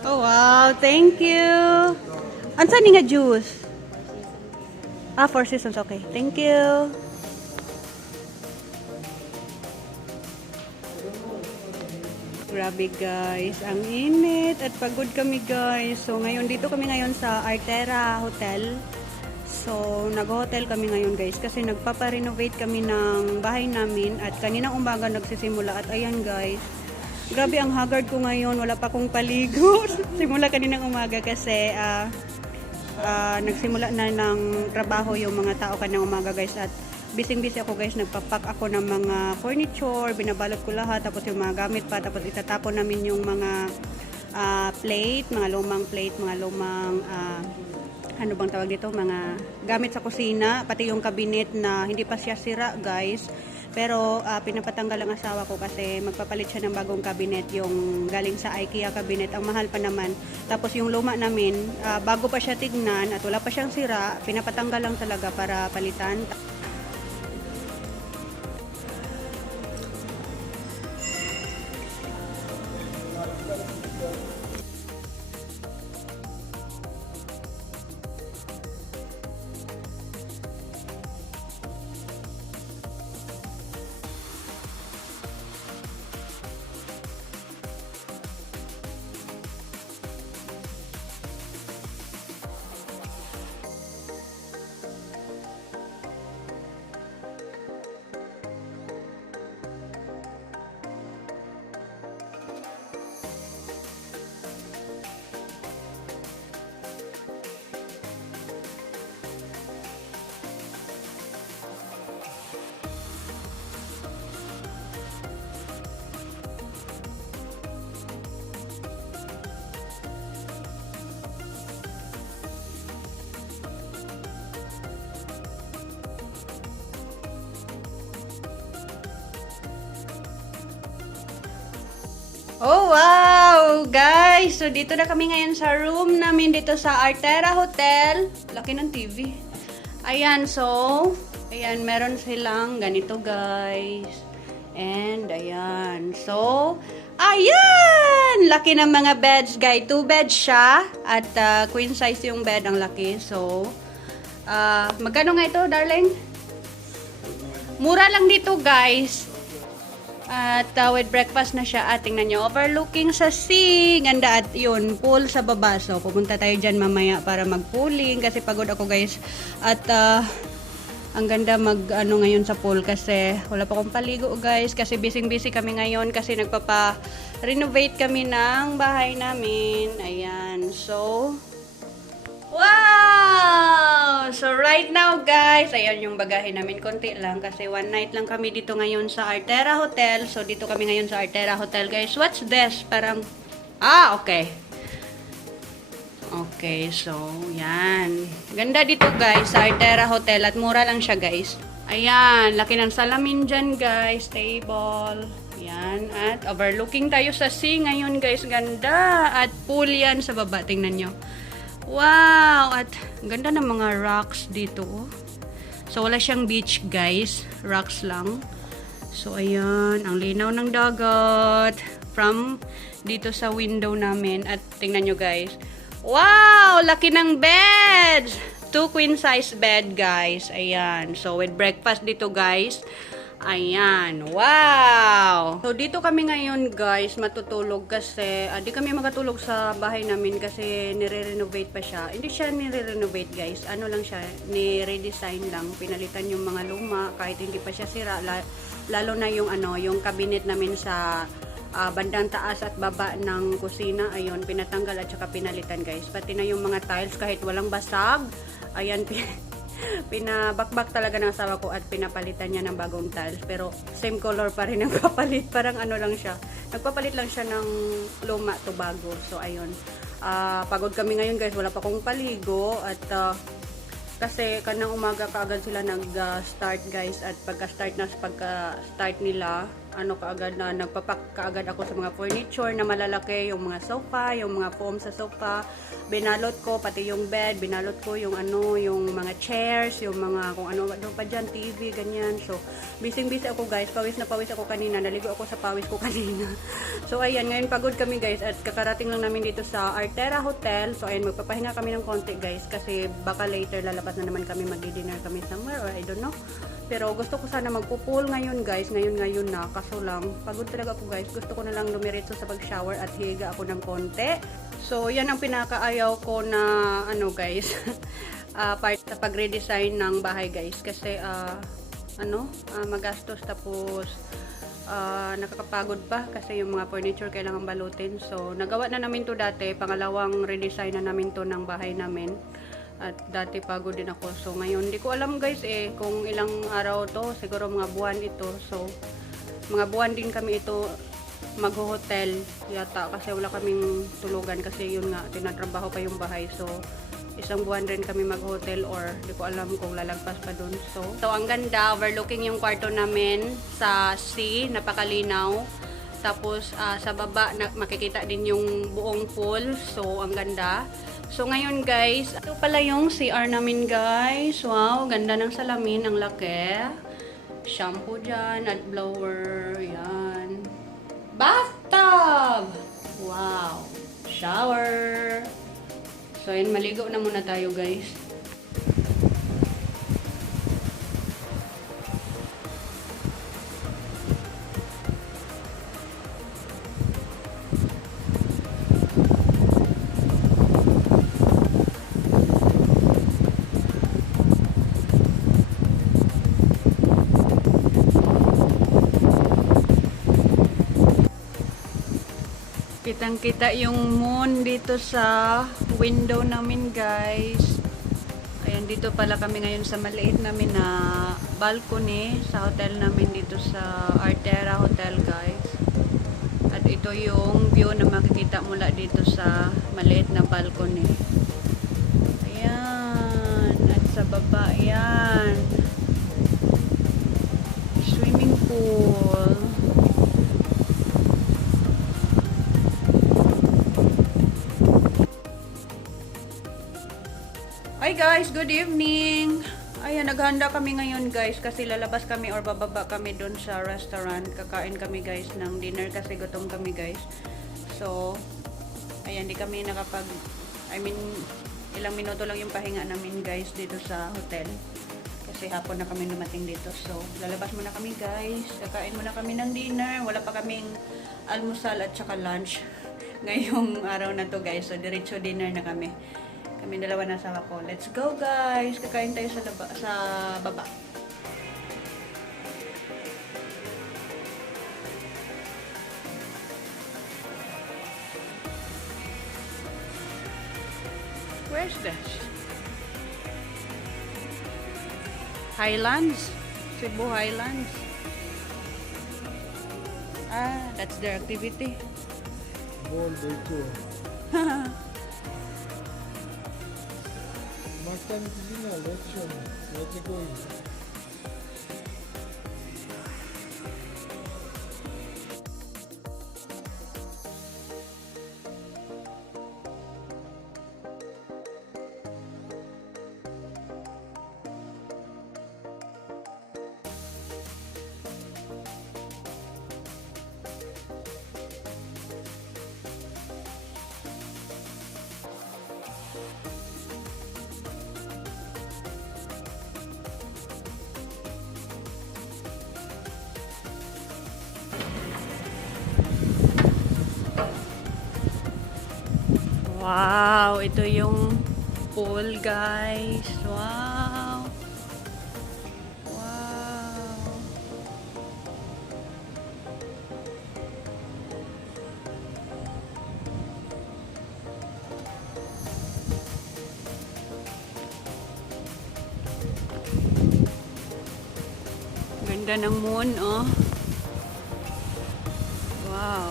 Oh wow, thank you. Ansa ni nga juice? Ah, Four Seasons, okay. Thank you. Grabe guys, ang init at pagod kami guys. So ngayon dito kami ngayon sa Artera Hotel. So nag-hotel kami ngayon guys kasi nagpapa-renovate kami ng bahay namin at kaninang umaga nagsisimula at ayan guys. Grabe ang haggard ko ngayon, wala pa akong paligo. Simula kaninang umaga kasi nagsimula na ng trabaho yung mga tao kaninang umaga guys at busy ako guys, nagpapak ako ng mga furniture, binabalot ko lahat, tapos yung mga gamit pa, tapos itatapon namin yung mga plate, mga lumang plate, mga lumang ano bang tawag dito, mga gamit sa kusina, pati yung cabinet na hindi pa siya sira guys, pero pinapatanggal ang asawa ko kasi magpapalit siya ng bagong cabinet, yung galing sa IKEA cabinet, ang mahal pa naman, tapos yung luma namin, bago pa siya tignan at wala pa siyang sira, pinapatanggal lang talaga para palitan. Oh wow! Guys, so dito na kami ngayon sa room namin dito sa Artera Hotel. Laki ng TV. Ayan, so, ayan, meron silang ganito guys. And, ayan. So, ayan! Laki ng mga beds guys. 2 beds siya. At queen size yung bed, ang laki. So, magkano nga ito, darling? Mura lang dito guys. At with breakfast na siya, tingnan nyo, overlooking sa sea, ganda at yun, pool sa baba. So, pupunta tayo dyan mamaya para mag-pooling kasi pagod ako guys. At ang ganda mag-ano ngayon sa pool kasi wala pa akong paligo guys kasi busy kami ngayon kasi nagpapa-renovate kami ng bahay namin. Ayan, so, wow! So right now guys, ayan yung bagahe namin, konti lang kasi one night lang kami dito ngayon sa Artera Hotel. So dito kami ngayon sa Artera Hotel guys. What's this? Parang, okay. Okay, so yan. Ganda dito guys sa Artera Hotel at mura lang siya guys. Ayan, laki ng salamin dyan guys, table. Yan, at overlooking tayo sa sea ngayon guys, ganda. At pool yan sa baba, tingnan nyo. Wow! At ganda ng mga rocks dito. So, wala siyang beach, guys. Rocks lang. So, ayan. Ang linaw ng dagat. From dito sa window namin. At tingnan nyo, guys. Wow! Laki ng bed! 2 queen size bed, guys. Ayan. So, with breakfast dito, guys. Ayan. Wow! So, dito kami ngayon, guys, matutulog kasi di kami makatulog sa bahay namin kasi nire-renovate pa siya. Hindi siya nire-renovate, guys. Ano lang siya, ni-redesign lang. Pinalitan yung mga luma kahit hindi pa siya sira. Lalo na yung, yung cabinet namin sa bandang taas at baba ng kusina. Ayun, pinatanggal at saka pinalitan, guys. Pati na yung mga tiles kahit walang basag. Ayan, pinabakbak talaga ng asawa ko at pinapalitan niya ng bagong tiles pero same color pa rin ang kapalit, parang ano lang siya, nagpapalit lang siya ng luma to bago. So ayun, pagod kami ngayon guys, wala pa akong paligo at kasi kanang umaga kaagad sila nag-start guys at pagka-start nila ano kaagad na nagpapak kaagad ako sa mga furniture na malalaki, yung mga sofa, yung mga foam sa sofa. Binalot ko pati yung bed, binalot ko yung ano, yung mga chairs, yung mga kung ano pa diyan, TV, ganyan. So, busy ako guys. Pawis na pawis ako kanina. Naligo ako sa pawis ko kanina. So, ayan, ngayon pagod kami guys at kakarating lang namin dito sa Artera Hotel. So, ayan, magpapahinga kami ng konti guys kasi baka later lalabas na naman kami, mag-dinner kami somewhere or I don't know. Pero gusto ko sana magpo-pool ngayon guys. Ngayon na. Kaso lang, pagod talaga ako guys. Gusto ko na lang lumiritso sa pag-shower at higa ako ng konti. So, yan ang pinakaayaw ko na ano guys. Part sa pag-redesign ng bahay guys. Kasi, magastos tapos nakakapagod pa kasi yung mga furniture kailangan balutin. So, nagawa na namin to dati. Pangalawang redesign na namin to ng bahay namin. At dati pagod din ako. So, ngayon, hindi ko alam guys kung ilang araw to. Siguro mga buwan ito. So, mga buwan din kami ito mag-hotel yata. Kasi wala kaming tulugan. Kasi yun nga, tinatrabaho pa yung bahay. So, isang buwan rin kami mag-hotel or hindi ko alam kung lalagpas pa dun. So, ang ganda. Overlooking yung kwarto namin sa sea. Napakalinaw. Tapos, sa baba, makikita din yung buong pool. So, ang ganda. So, ngayon guys, ito pala yung CR namin guys. Wow, ganda ng salamin, ang laki. Shampoo dyan at blower. Yan. Bathtub! Wow. Shower. So, yun, maligo na muna tayo guys. Kitang-kita yung moon dito sa window namin guys. Ayan, dito pala kami ngayon sa maliit namin na balcony sa hotel namin dito sa Artera Hotel guys. At ito yung view na makikita mula dito sa maliit na balcony. Ayan. At sa baba, ayan. Swimming pool. Hi guys, good evening. Ayan, naghanda kami ngayon guys kasi lalabas kami or bababa kami doon sa restaurant. Kakain kami guys ng dinner kasi gutom kami guys. So, ayan, di kami ilang minuto lang yung pahinga namin guys dito sa hotel. Kasi hapon na kami dumating dito. So, lalabas muna kami guys. Kakain muna kami ng dinner. Wala pa kaming almusal at saka lunch ngayong araw na to guys. So, diretso dinner na kami. Kami dalawa na asawa ko. Let's go guys! Kakain tayo sa baba. Where's this? Highlands? Cebu Highlands. Ah, that's their activity. Ball day tour. Martin Tina, let's go. Wow, ito yung pool guys. Wow. Wow. Ganda ng moon, oh. Wow.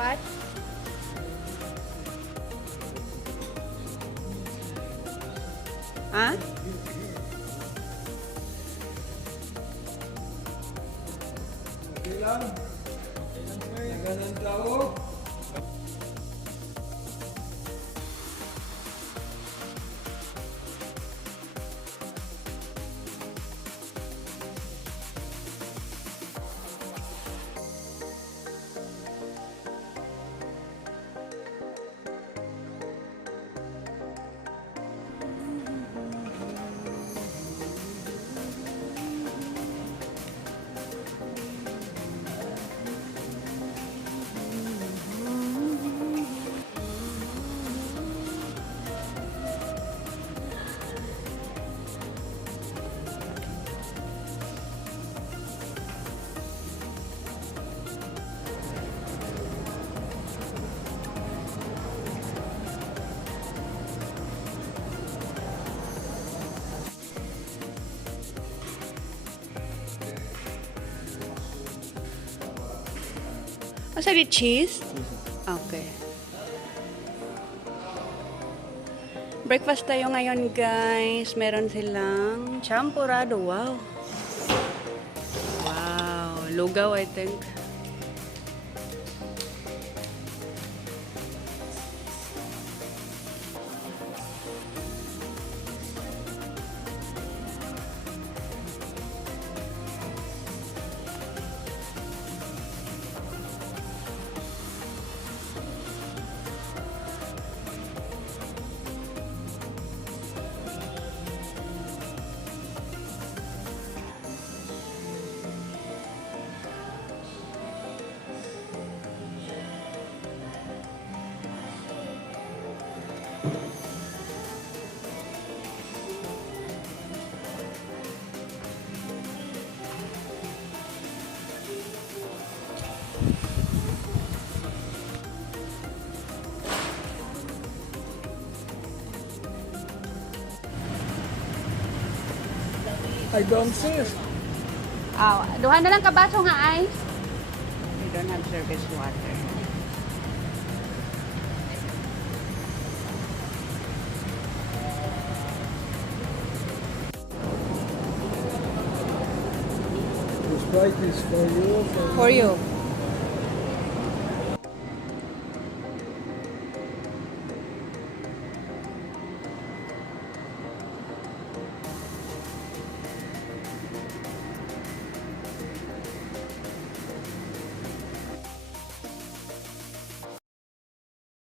What? Ha? Okay lang. Okay lang, sir. Ganang tao. Asa di cheese? Okay. Breakfast tayo ngayon, guys. Meron silang champurado. Wow. Wow. Lugaw, I think. I don't see it. Duha na lang kabaso nga ice. We don't have service water. The Sprite is for you. For you.